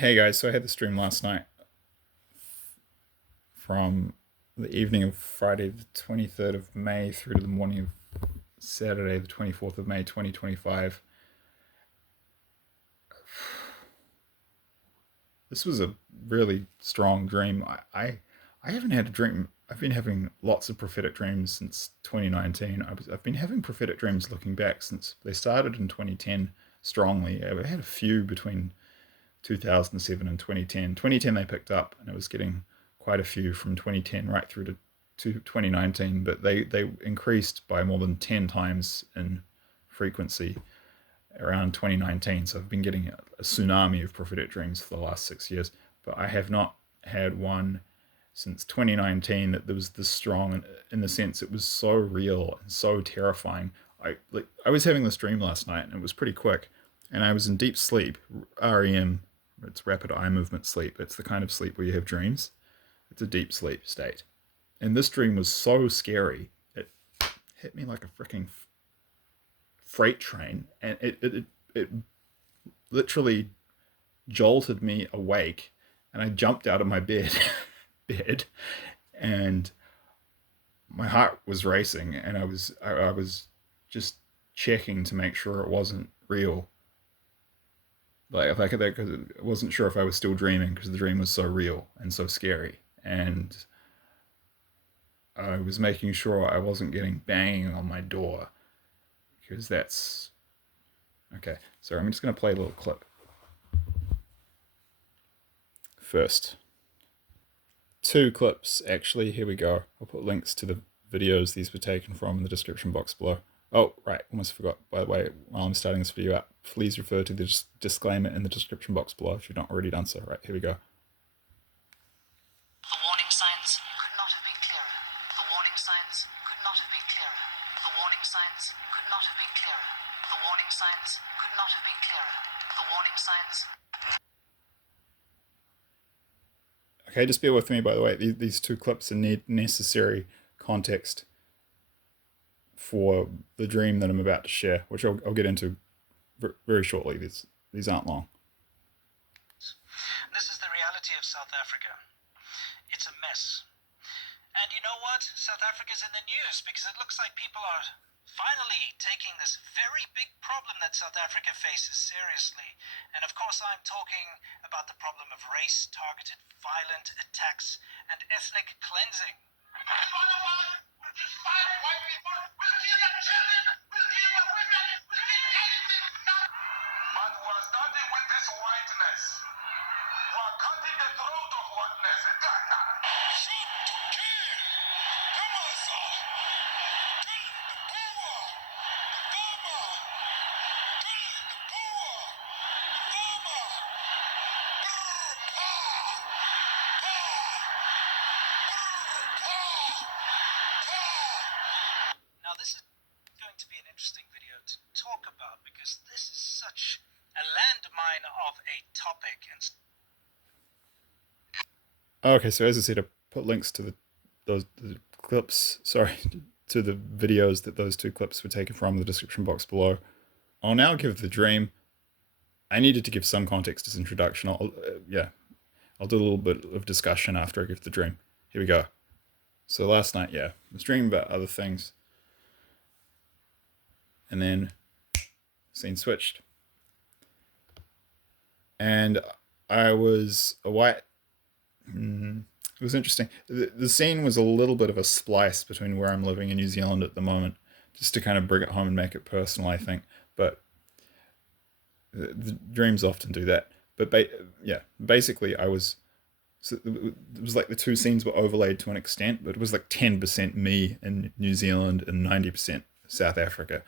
Hey guys, so I had the stream last night from the evening of Friday the 23rd of May through to the morning of Saturday the 24th of May 2025. This was a really strong dream. I haven't had a dream. I've been having lots of prophetic dreams since 2019. I've been having prophetic dreams looking back since they started in 2010 strongly. I had a few between 2007 and 2010. 2010 they picked up, and it was getting quite a few from 2010 right through to 2019, but they increased by more than 10 times in frequency around 2019. So I've been getting a tsunami of prophetic dreams for the last 6 years, but I have not had one since 2019 that was this strong in the sense it was so real and so terrifying. I was having this dream last night and it was pretty quick, and I was in deep sleep, REM. It's rapid eye movement sleep. It's the kind of sleep where you have dreams. It's a deep sleep state. And this dream was so scary, it hit me like a freaking freight train, and it literally jolted me awake, and I jumped out of my bed, and my heart was racing, and I was just checking to make sure it wasn't real. Like that, because I wasn't sure if I was still dreaming because the dream was so real and so scary, and I was making sure I wasn't getting banging on my door, because that's okay. So I'm just gonna play a little clip first. Two clips actually. Here we go. I'll put links to the videos these were taken from in the description box below. Oh, right, almost forgot, by the way, while I'm starting this video out, please refer to the disclaimer in the description box below if you've not already done so. Right, here we go. The warning signs could not have been clearer. The warning signs could not have been clearer. The warning signs could not have been clearer. The warning signs could not have been clearer. The warning signs. Okay, just bear with me, by the way. These two clips are necessary context for the dream that I'm about to share, which I'll get into very shortly. These aren't long. This is the reality of South Africa. It's a mess. And you know what? South Africa's in the news because it looks like people are finally taking this very big problem that South Africa faces seriously. And of course I'm talking about the problem of race-targeted violent attacks and ethnic cleansing. But we're starting with this whiteness. We're cutting the throat of whiteness. Shoot to kill. Come on, sir. Kill the poor. Dama. Kill the poor. Dama. Now this is going to be an interesting video to talk about because this is such a landmine of a topic. And Okay, so as I said, I put links to the clips, sorry, to the videos that those two clips were taken from in the description box below. I'll now give the dream. I needed to give some context as introduction. I'll do a little bit of discussion after I give the dream. Here we go. So last night, I was dreaming about other things, and then scene switched, and I was a white. It was interesting. The scene was a little bit of a splice between where I'm living in New Zealand at the moment, just to kind of bring it home and make it personal, I think. But the dreams often do that. But basically, I was. So it was like the two scenes were overlaid to an extent, but it was like 10% me in New Zealand and 90% South Africa.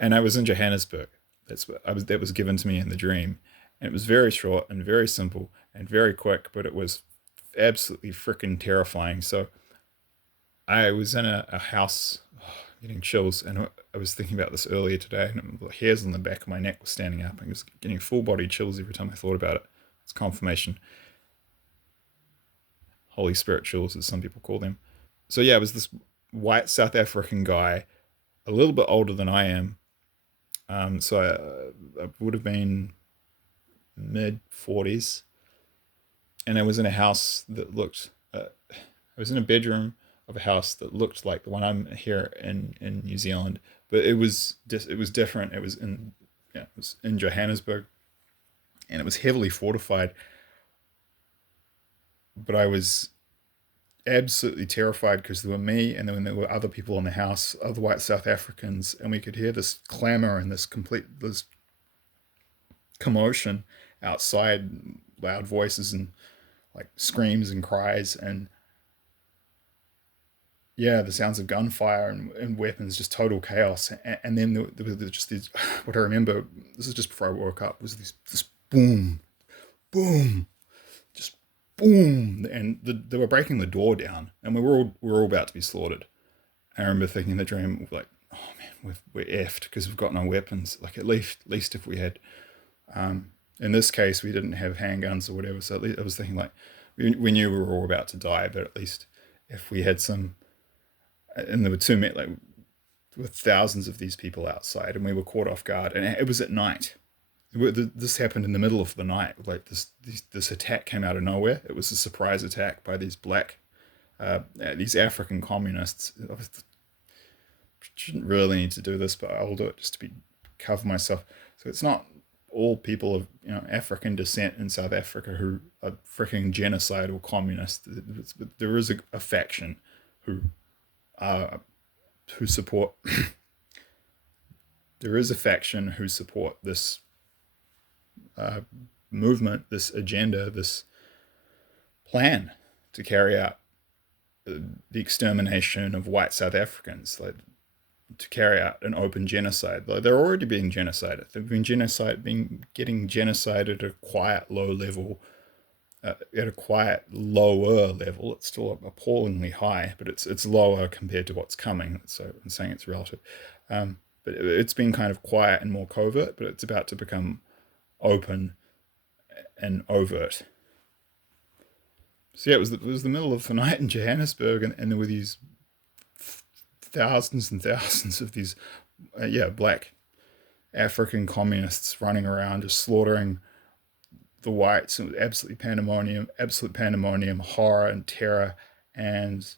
And I was in Johannesburg. That was given to me in the dream, and it was very short and very simple and very quick, but it was absolutely freaking terrifying. So I was in a house, getting chills, and I was thinking about this earlier today, and the hairs on the back of my neck were standing up. I was getting full body chills every time I thought about it. It's confirmation. Holy Spirit chills, as some people call them. So it was this white South African guy, a little bit older than I am. So I would have been mid 40s, and I was in a house that looked. I was in a bedroom of a house that looked like the one I'm here in New Zealand, but it was different. It was in it was in Johannesburg, and it was heavily fortified. But I was absolutely terrified because there were me, and then there were other people in the house, other white South Africans, and we could hear this clamor and this commotion outside, loud voices and like screams and cries, and yeah, the sounds of gunfire and weapons, just total chaos. And then there was just these. What I remember, this is just before I woke up, was this boom, boom, just boom, and they were breaking the door down, and we were all about to be slaughtered. I remember thinking in the dream, like, oh man, we're effed because we've got no weapons. Like at least if we had, in this case, we didn't have handguns or whatever. So at least I was thinking like, we knew we were all about to die, but at least if we had some, and there were two men, like, there were thousands of these people outside, and we were caught off guard, and it was at night. This happened in the middle of the night. Like this attack came out of nowhere. It was a surprise attack by these African communists. I shouldn't really need to do this, but I'll do it just to cover myself. So it's not all people of African descent in South Africa who are freaking genocidal communists. There is a faction who support. There is a faction who support this movement, this agenda, this plan to carry out the extermination of white South Africans, like to carry out an open genocide. Like they're already being genocided. They've been getting genocided at a quiet, low level. At a quiet, lower level, it's still appallingly high, but it's lower compared to what's coming. So I'm saying it's relative, but it's been kind of quiet and more covert, but it's about to become open and overt. So yeah, it was the middle of the night in Johannesburg, and there were these thousands and thousands of these, black African communists running around just slaughtering the whites. It was absolute pandemonium, horror and terror, and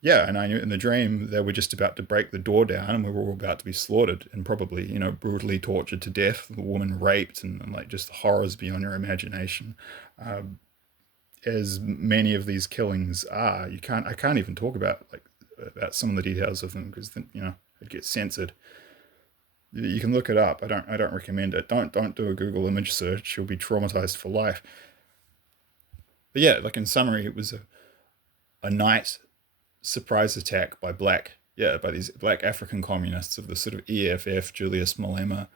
yeah, and I knew in the dream they were just about to break the door down, and we were all about to be slaughtered and probably brutally tortured to death, the woman raped, and like just horrors beyond your imagination. As many of these killings are, I can't even talk about some of the details of them because then it gets censored. You can look it up. I don't recommend it. Don't do a Google image search. You'll be traumatized for life. But yeah, like in summary, it was a night surprise attack by these black African communists of the sort of EFF Julius Malema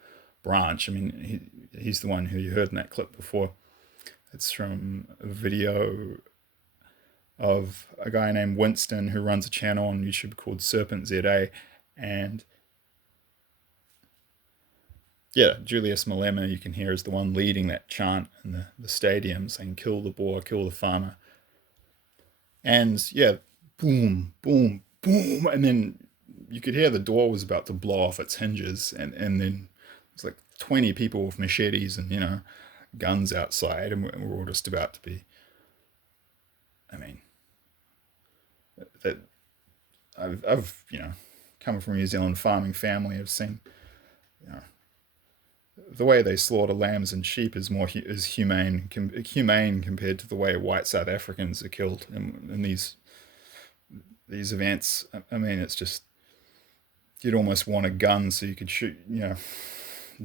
branch. I mean, he's the one who you heard in that clip before. It's from a video of a guy named Winston who runs a channel on YouTube called Serpentza, and yeah, Julius Malema, you can hear, is the one leading that chant in the stadium saying, kill the Boer, kill the farmer. And yeah, boom, boom, boom. And then you could hear the door was about to blow off its hinges. And then it was like 20 people with machetes and, guns outside. And we're all just about to be, I mean, that I've coming from a New Zealand farming family, I've seen, the way they slaughter lambs and sheep is humane compared to the way white South Africans are killed in these events. I mean, it's just, you'd almost want a gun so you could shoot,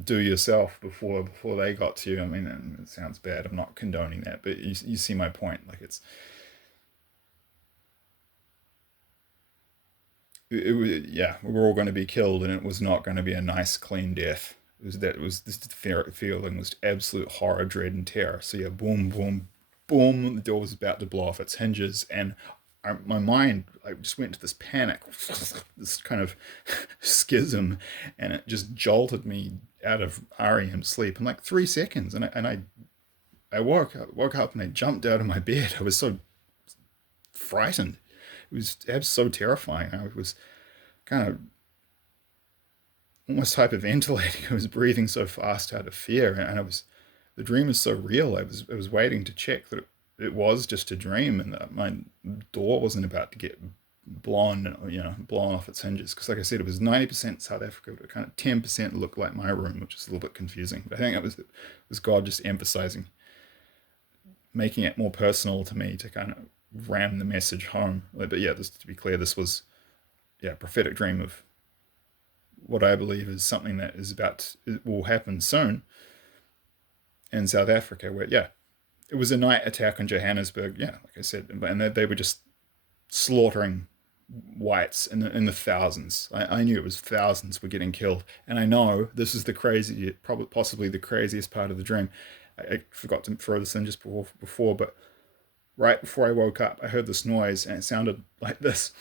do yourself before they got to you. I mean, it sounds bad. I'm not condoning that, but you see my point. Like we were all going to be killed, and it was not going to be a nice, clean death. This feeling was absolute horror, dread, and terror. So yeah, boom, boom, boom. The door was about to blow off its hinges, and my mind, I just went into this panic, this kind of schism, and it just jolted me out of REM sleep in like 3 seconds. And I woke up and I jumped out of my bed. I was so frightened. It was so terrifying. I was kind of almost hyperventilating. I was breathing so fast out of fear, and I was the dream is so real. I was waiting to check that it was just a dream, and that my door wasn't about to get blown off its hinges. Because, like I said, it was 90% South Africa, but it kind of 10% looked like my room, which is a little bit confusing. But I think it was God just emphasizing, making it more personal to me to kind of ram the message home. But yeah, this, to be clear, this was a prophetic dream of what I believe is something that it will happen soon in South Africa, where it was a night attack on Johannesburg. Yeah, like I said, and they were just slaughtering whites in the thousands. I knew it was thousands were getting killed, and I know this is possibly the craziest part of the dream. I forgot to throw this in just before, but right before I woke up, I heard this noise, and it sounded like this.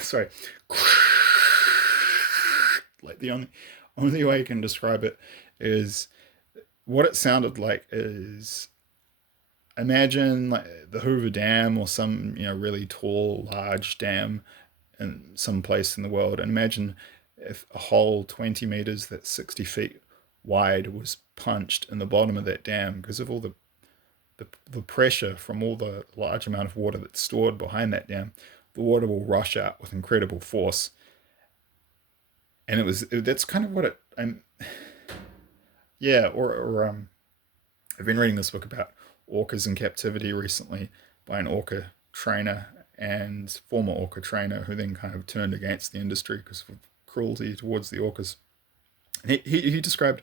Sorry, like the only way I can describe it is what it sounded like is, imagine like the Hoover Dam or some really tall, large dam in some place in the world, and imagine if a hole 20 meters that's 60 feet wide was punched in the bottom of that dam because of all the pressure from all the large amount of water that's stored behind that dam. The water will rush out with incredible force, and that's kind of what I'm. Yeah, or I've been reading this book about orcas in captivity recently by an orca trainer and former orca trainer who then kind of turned against the industry because of cruelty towards the orcas. And he described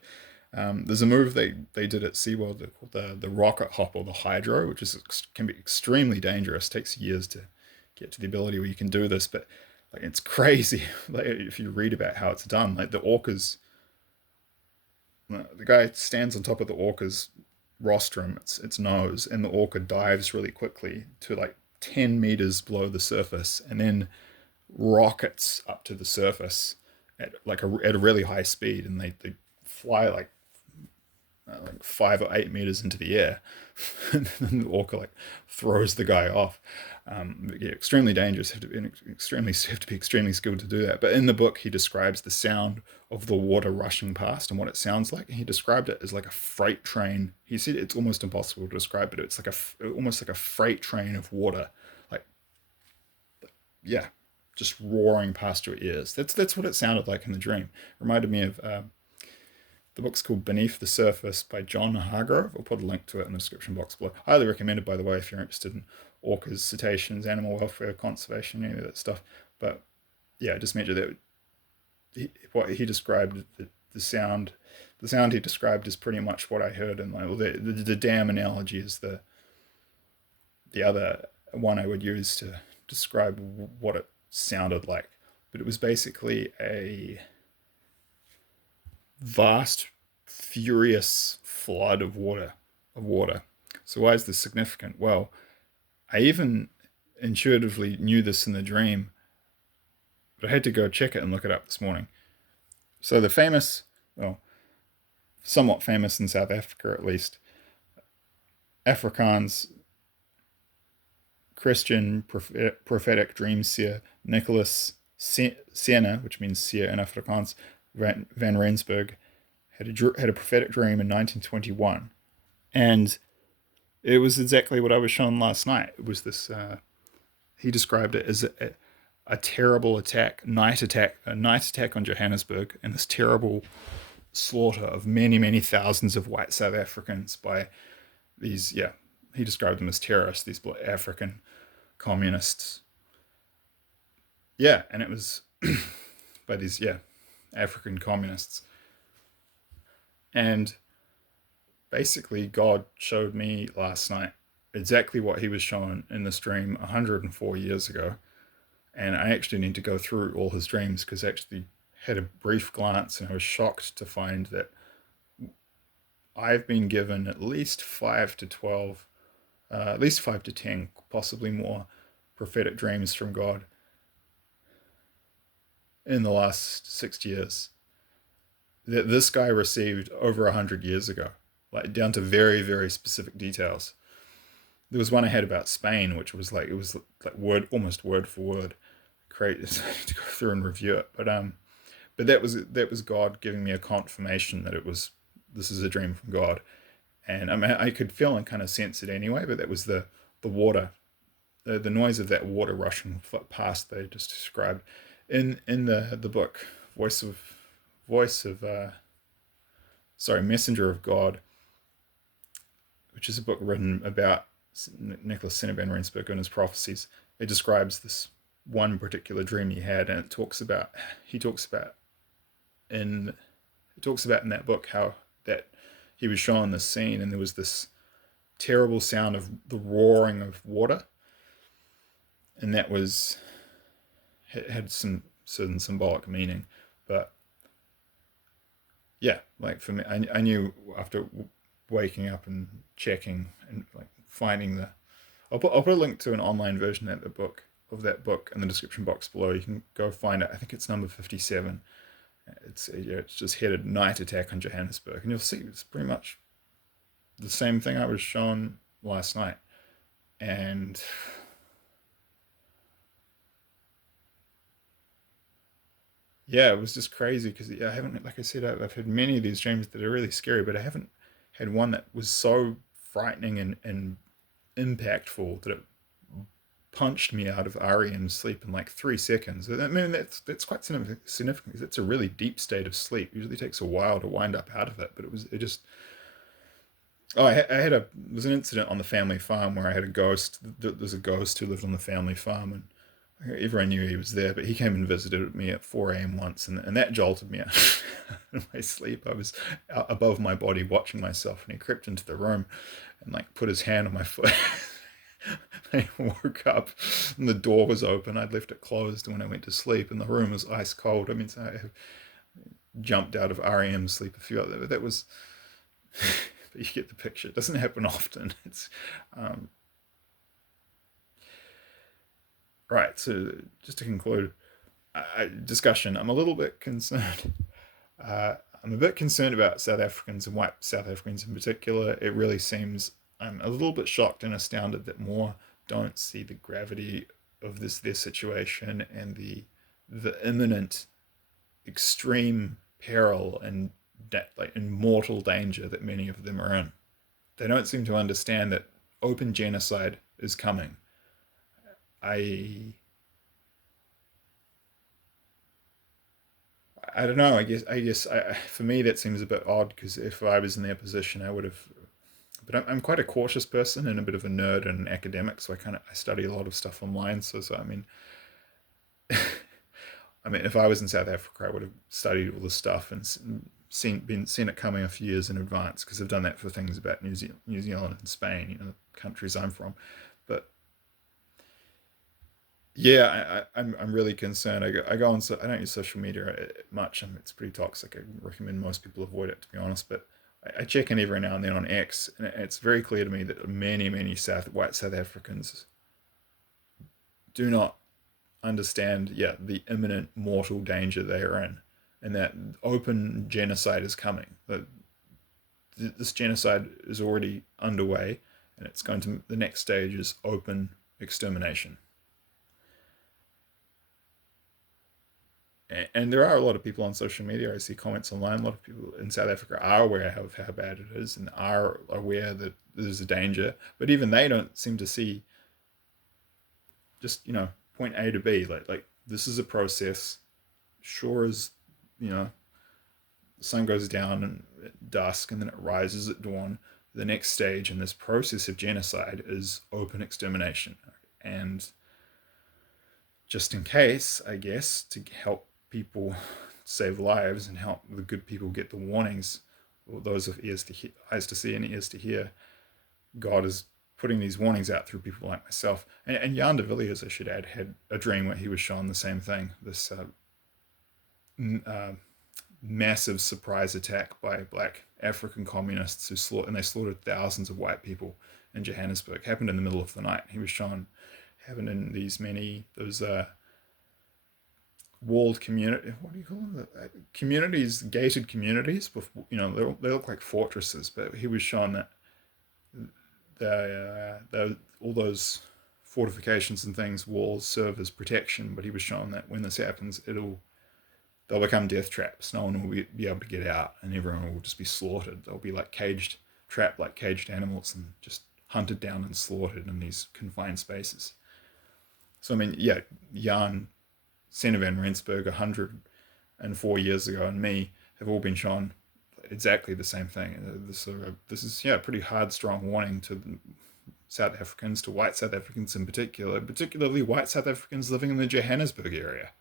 there's a move they did at SeaWorld called the rocket hop or the hydro, which can be extremely dangerous. It takes years to get to the ability where you can do this, but like it's crazy. Like if you read about how it's done, like the orcas, the guy stands on top of the orca's rostrum, its nose, and the orca dives really quickly to like 10 meters below the surface, and then rockets up to the surface at a really high speed, and they fly like 5 or 8 meters into the air, and then the orca like throws the guy off. Extremely dangerous. Have to be extremely skilled to do that. But in the book, he describes the sound of the water rushing past and what it sounds like. And he described it as like a freight train. He said it's almost impossible to describe, but it's like almost like a freight train of water, like yeah, just roaring past your ears. That's what it sounded like in the dream. It reminded me of. The book's called Beneath the Surface by John Hargrove. I'll put a link to it in the description box below. Highly recommended, by the way, if you're interested in orcas, cetaceans, animal welfare, conservation, any of that stuff. But yeah, just mentioned that what he described, the sound he described is pretty much what I heard. And the dam analogy is the other one I would use to describe what it sounded like. But it was basically a vast, furious flood of water. So why is this significant? Well, I even intuitively knew this in the dream, but I had to go check it and look it up this morning. So the famous, well, somewhat famous in South Africa at least, Afrikaans Christian prophetic dream seer Nicholas Siena, which means seer in Afrikaans, Van Rensburg, had a prophetic dream in 1921, and it was exactly what I was shown last night. It was this. He described it as a terrible a night attack on Johannesburg, and this terrible slaughter of many thousands of white South Africans by these. Yeah, he described them as terrorists. These African communists. Yeah, and it was by these African communists. And basically, God showed me last night exactly what he was shown in this dream 104 years ago. And I actually need to go through all his dreams because I actually had a brief glance and I was shocked to find that I've been given at least 5 to 12, at least 5 to 10, possibly more prophetic dreams from God in the last 6 years that this guy received over 100 years ago, like down to very, very specific details. There was one I had about Spain, which was like, it was like almost word for word. Great to go through and review it, but that was God giving me a confirmation that it was this is a dream from God. And I mean, I could feel and kind of sense it anyway, but that was the water, the noise of that water rushing past they just described in the book voice of sorry, Messenger of God, which is a book written about Nicholas Van Rensburg and his prophecies. It describes this one particular dream he had, and he talks about in in that book how that he was shown this scene, and there was this terrible sound of the roaring of water, and that was had some certain symbolic meaning. But yeah, like for me, I knew after waking up and checking and like finding the, I'll put a link to an online version of that book in the description box below. You can go find it. I think it's number 57. It's just headed night attack on Johannesburg, and you'll see it's pretty much the same thing I was shown last night. And yeah, it was just crazy because I haven't, like I said, I've had many of these dreams that are really scary, but I haven't had one that was so frightening and impactful that it punched me out of REM sleep in like 3 seconds. I mean, that's quite significant because it's a really deep state of sleep. It usually takes a while to wind up out of it, but it just. Oh, there was an incident on the family farm where I had a ghost. There's a ghost who lived on the family farm, and everyone knew he was there, but he came and visited me at 4 a.m. once, and that jolted me out of my sleep. I was out above my body watching myself, and he crept into the room and like put his hand on my foot. I woke up and the door was open. I'd left it closed when I went to sleep, and the room was ice cold. I mean, so I jumped out of REM sleep a few other. That was, but you get the picture. It doesn't happen often. It's right. So just to conclude, discussion. I'm a little bit concerned. I'm a bit concerned about South Africans and white South Africans in particular. It really seems I'm a little bit shocked and astounded that more don't see the gravity of their situation and the imminent extreme peril and like in mortal danger that many of them are in. They don't seem to understand that open genocide is coming. I I don't know. For me that seems a bit odd because if I was in their position, I would have. But I'm quite a cautious person and a bit of a nerd and an academic, so I study a lot of stuff online. So I mean, I mean, if I was in South Africa, I would have studied all this stuff and seen it coming a few years in advance because I've done that for things about New Zealand and Spain, countries I'm from. But yeah, I'm really concerned. I go on, so I don't use social media much, and it's pretty toxic. I recommend most people avoid it, to be honest. But I check in every now and then on X, and it's very clear to me that many white South Africans do not understand, the imminent mortal danger they are in, and that open genocide is coming. That this genocide is already underway, and it's going to the next stage is open extermination. And there are a lot of people on social media. I see comments online. A lot of people in South Africa are aware of how bad it is and are aware that there's a danger. But even they don't seem to see just point A to B. Like this is a process. Sure as the sun goes down at dusk and then it rises at dawn. The next stage in this process of genocide is open extermination. And just in case, I guess, to help people save lives and help the good people get the warnings, or those with eyes to see and ears to hear, God is putting these warnings out through people like myself. And Jan de Villiers, I should add, had a dream where he was shown the same thing, this massive surprise attack by black African communists they slaughtered thousands of white people in Johannesburg. It happened in the middle of the night. He was shown happened in those walled community. What do you call them? Communities, gated communities. They look like fortresses. But he was shown that all those fortifications and things, walls serve as protection. But he was shown that when this happens, it'll they'll become death traps. No one will be able to get out, and everyone will just be slaughtered. They'll be like trapped like caged animals, and just hunted down and slaughtered in these confined spaces. So I mean, yeah, Jan, Senator van Rensburg 104 years ago, and me have all been shown exactly the same thing. This is, yeah, a pretty hard, strong warning to South Africans, to white South Africans in particular, particularly white South Africans living in the Johannesburg area.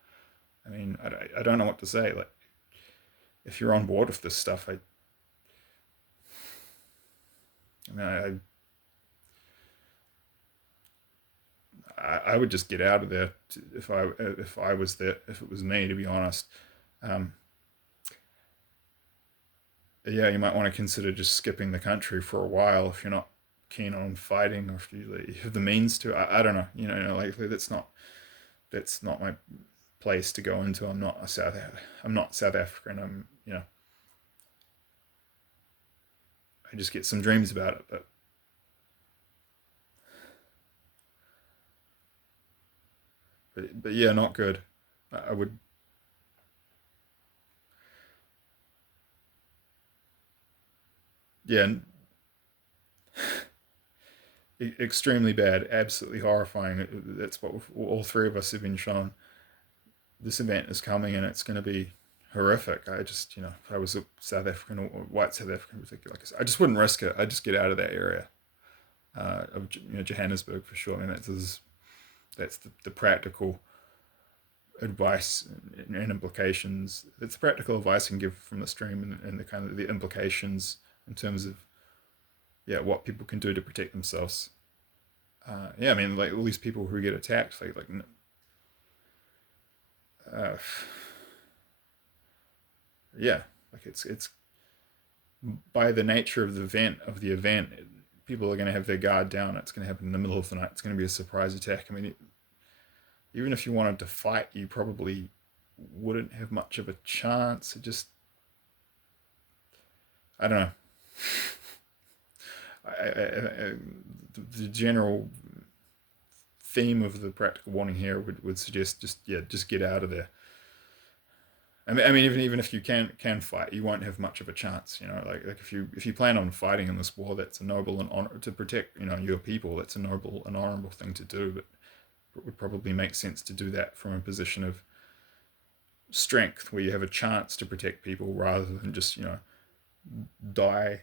I mean, I don't know what to say. Like, if you're on board with this stuff, I would just get out of there if I was there, if it was me, to be honest. Um, yeah, you might want to consider just skipping the country for a while if you're not keen on fighting, or if you have the means to. I don't know. Like, that's not my place to go into. I'm not South African. I just get some dreams about it, but yeah, not good. I would, yeah, extremely bad, absolutely horrifying. That's what all three of us have been shown. This event is coming, and it's going to be horrific. I just, if I was a South African, or white South African in particular, like I just wouldn't risk it. I'd just get out of that area, of Johannesburg for sure. I mean, that's the practical advice and implications. It's the practical advice I can give from the stream, and the kind of the implications in terms of, yeah, what people can do to protect themselves. Yeah, I mean, like, all these people who get attacked, uh, yeah, like, it's by the nature of the event, people are going to have their guard down. It's going to happen in the middle of the night. It's going to be a surprise attack. I mean, even if you wanted to fight, you probably wouldn't have much of a chance. I don't know. The general theme of the practical warning here would suggest, just get out of there. I mean, even if you can fight, you won't have much of a chance. Like, if you plan on fighting in this war, that's a noble and honor to protect, your people. That's a noble and honorable thing to do. But it would probably make sense to do that from a position of strength, where you have a chance to protect people, rather than just, die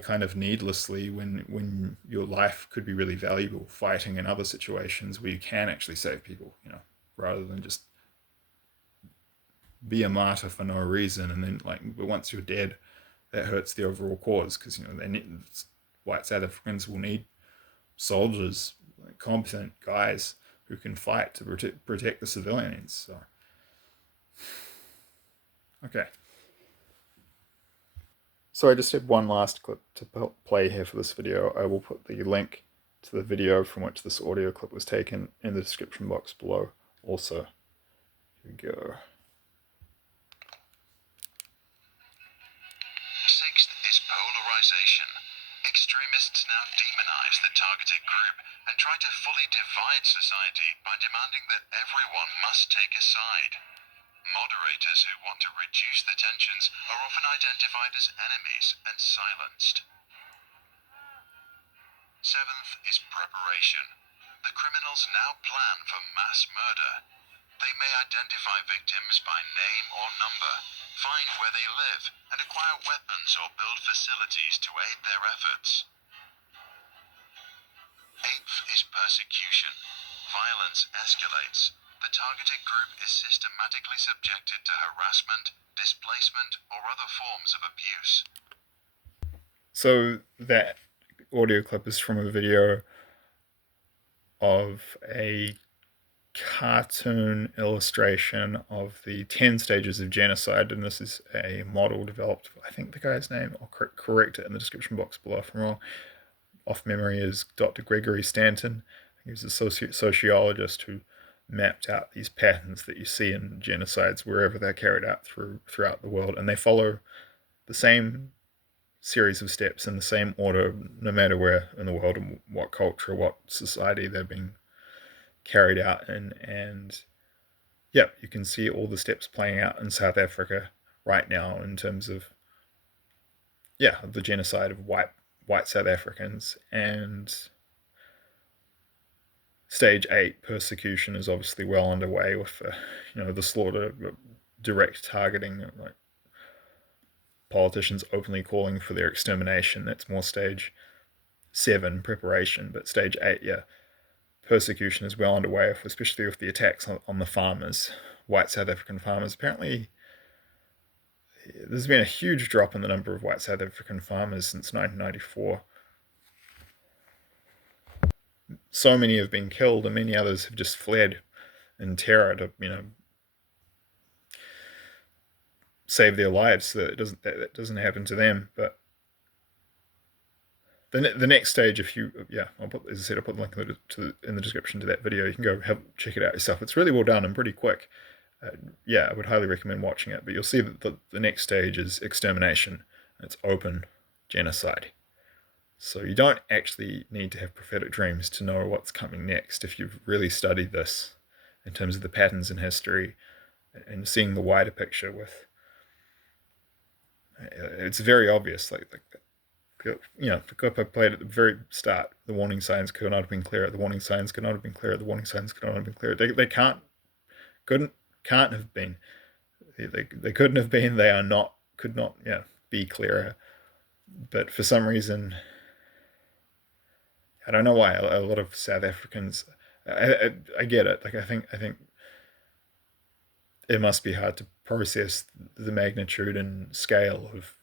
kind of needlessly, when your life could be really valuable fighting in other situations where you can actually save people, rather than just be a martyr for no reason. And then, like, but once you're dead, that hurts the overall cause, because white South Africans will need soldiers, like competent guys who can fight to protect the civilians. So, okay. So I just have one last clip to play here for this video. I will put the link to the video from which this audio clip was taken in the description box below also. Here we go. Sixth is polarization. Extremists now demonize the targeted group and try to fully divide society by demanding that everyone must take a side. Moderators who want to reduce the tensions are often identified as enemies and silenced. Seventh is preparation. The criminals now plan for mass murder. They may identify victims by name or number, find where they live, and acquire weapons or build facilities to aid their efforts. Eighth is persecution. Violence escalates. The targeted group is systematically subjected to harassment, displacement, or other forms of abuse. So that audio clip is from a video of a cartoon illustration of the 10 stages of genocide, and this is a model developed, I think the guy's name, I'll correct it in the description box below if I'm wrong, off memory, is Dr. Gregory Stanton. He was a sociologist who mapped out these patterns that you see in genocides wherever they're carried out throughout the world, and they follow the same series of steps in the same order, no matter where in the world and what culture, what society they're being carried out in. And yeah, you can see all the steps playing out in South Africa right now in terms of, yeah, the genocide of white South Africans. And stage 8 persecution is obviously well underway with the slaughter, direct targeting, like politicians openly calling for their extermination. That's more stage 7 preparation, but stage 8, yeah, persecution is well underway, especially with the attacks on the farmers, white South African farmers. Apparently, there's been a huge drop in the number of white South African farmers since 1994. So many have been killed, and many others have just fled in terror to, save their lives so that doesn't happen to them. But the next stage, if you, yeah, as I said, I'll put the link in the description to that video. You can go check it out yourself. It's really well done and pretty quick. Yeah, I would highly recommend watching it. But you'll see that the next stage is extermination. It's open genocide. So you don't actually need to have prophetic dreams to know what's coming next if you've really studied this in terms of the patterns in history and seeing the wider picture. With it's very obvious, like the clip I played at the very start. The warning signs could not have been clearer. The warning signs could not have been clearer. The warning signs could not have been clearer. They can't have been. They couldn't have been. They are not. Could not. Yeah, be clearer. But for some reason, I don't know why, a lot of South Africans. I get it. Like I think it must be hard to process the magnitude and scale of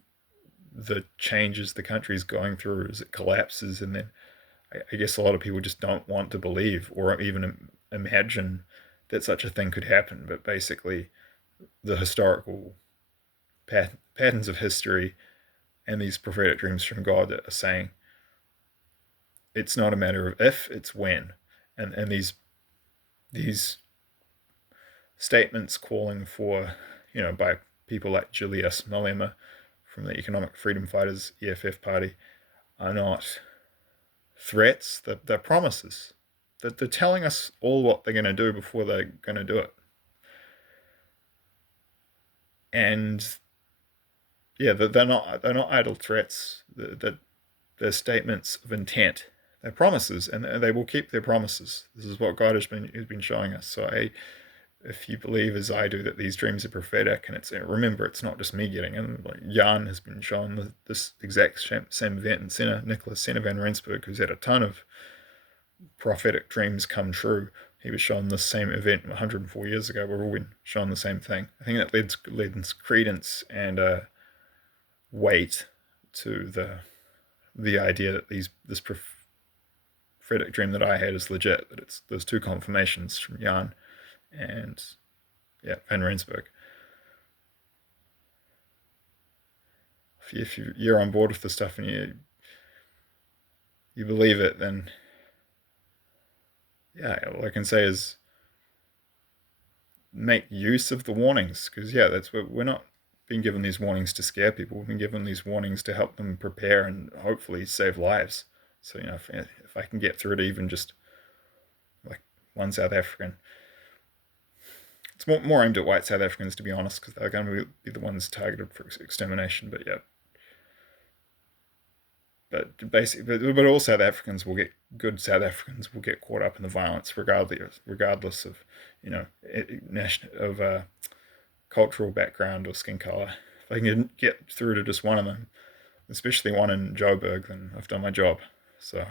the changes the country's going through as it collapses, and then I guess a lot of people just don't want to believe or even imagine that such a thing could happen. But basically, the historical patterns of history and these prophetic dreams from God are saying it's not a matter of if, it's when. And these statements calling for, by people like Julius Malema from the Economic Freedom Fighters EFF party, are not threats, they're promises. That they're telling us all what they're going to do before they're going to do it. And yeah, they're not idle threats. They're statements of intent. They're promises, and they will keep their promises. This is what God has been showing us. So if you believe as I do that these dreams are prophetic, and remember, it's not just me getting them. Like Jan has been shown this exact same event, and Nicholas van Rensburg, who's had a ton of prophetic dreams come true. He was shown the same event 104 years ago. We've all been shown the same thing. I think that lends credence and weight to the idea that this prophetic dream that I had is legit. That it's those two confirmations from Jan and van Rensburg. If you're on board with this stuff and you believe it, then yeah, all I can say is make use of the warnings, because that's what we're not being given these warnings to scare people. We've been given these warnings to help them prepare and hopefully save lives. So if I can get through to even just like one South African, it's more aimed at white South Africans, to be honest, because they're going to be the ones targeted for extermination. But yeah, but all South Africans will get good South Africans will get caught up in the violence, regardless of cultural background or skin color. If I can get through to just one of them, especially one in Joburg, then I've done my job. So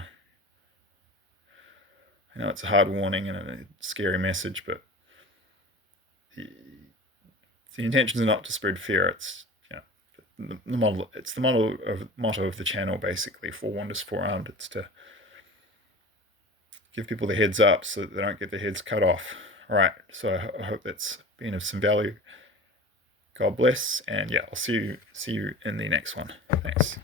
I know it's a hard warning and a scary message, but the intentions are not to spread fear. It's the model. It's the motto of the channel, basically. Forewarned is forearmed. It's to give people the heads up so that they don't get their heads cut off. All right. So I hope that's been of some value. God bless, and I'll see you in the next one. Thanks.